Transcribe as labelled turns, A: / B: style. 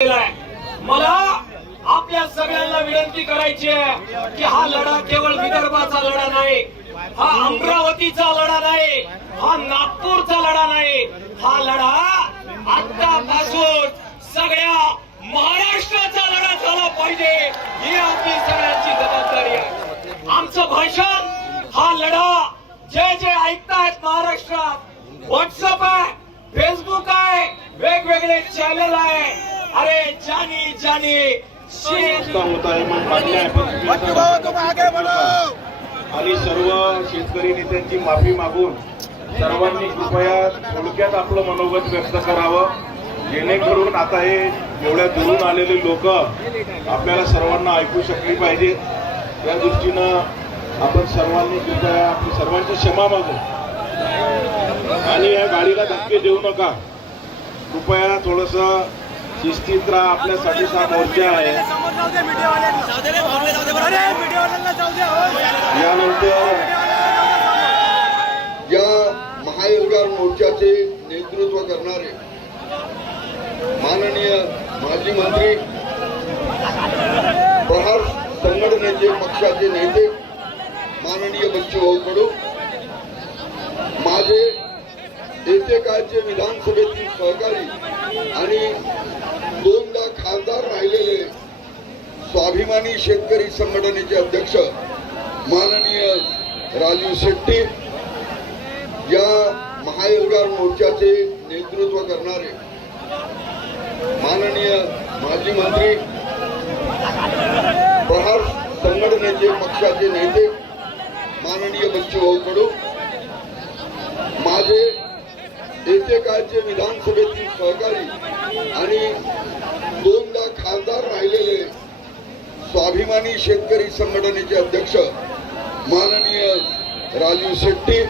A: मला आपल्या सगळ्यांना विनंती करायची आहे की हा लढा केवळ विदर्भाचा लढा नाही हा अमरावतीचा लढा नाही हा नागपूरचा लढा नाही हा लढा आतापासून सगळ्या महाराष्ट्राचा लढा झाला पाहिजे ही आपली सगळ्यांची जबाबदारी आहे. आमचं भाषण हा लढा जे जे ऐकतायत महाराष्ट्रात व्हॉट्सअप आहे फेसबुक आहे वेगवेगळे चॅनल आहे. अरे जानी जानी।
B: मग आणि सर्व शेतकरी नेत्यांची माफी मागून सर्वांनी कृपया थोडक्यात आपलं मनोगत व्यक्त करावं. जेणेकरून आता हे एवढ्या दुरून आलेले लोक आपल्याला सर्वांना ऐकू शकली पाहिजे. या दृष्टीनं आपण सर्वांनी कृपया आपली सर्वांची क्षमा मागू आणि या गाडीला धक्के देऊ नका. कृपया थोडंसं शिस्तीत राहा आपल्यासाठी हा मोर्चा आहे. यानंतर
C: या महायुगार मोर्चाचे नेतृत्व करणारे माननीय माजी मंत्री प्रहार संघटनेचे पक्षाचे नेते माननीय बच्चूभाऊ कडू माझे येते काळचे विधानसभेतील सहकारी आणि दोनदा खासदार राहिलेले स्वाभिमानी शेतकरी संघटनेचे अध्यक्ष माननीय राजू शेट्टी या महायुगार मोर्चाचे नेतृत्व करणारे माननीय माजी मंत्री प्रहार संघटनेचे पक्षाचे नेते माननीय बच्चूभाऊ कडू माझे येते विधानसभेतील सहकारी आणि दोनदा खासदार राहिलेले स्वाभिमानी शेतकरी संघटनेचे अध्यक्ष माननीय राजू शेट्टी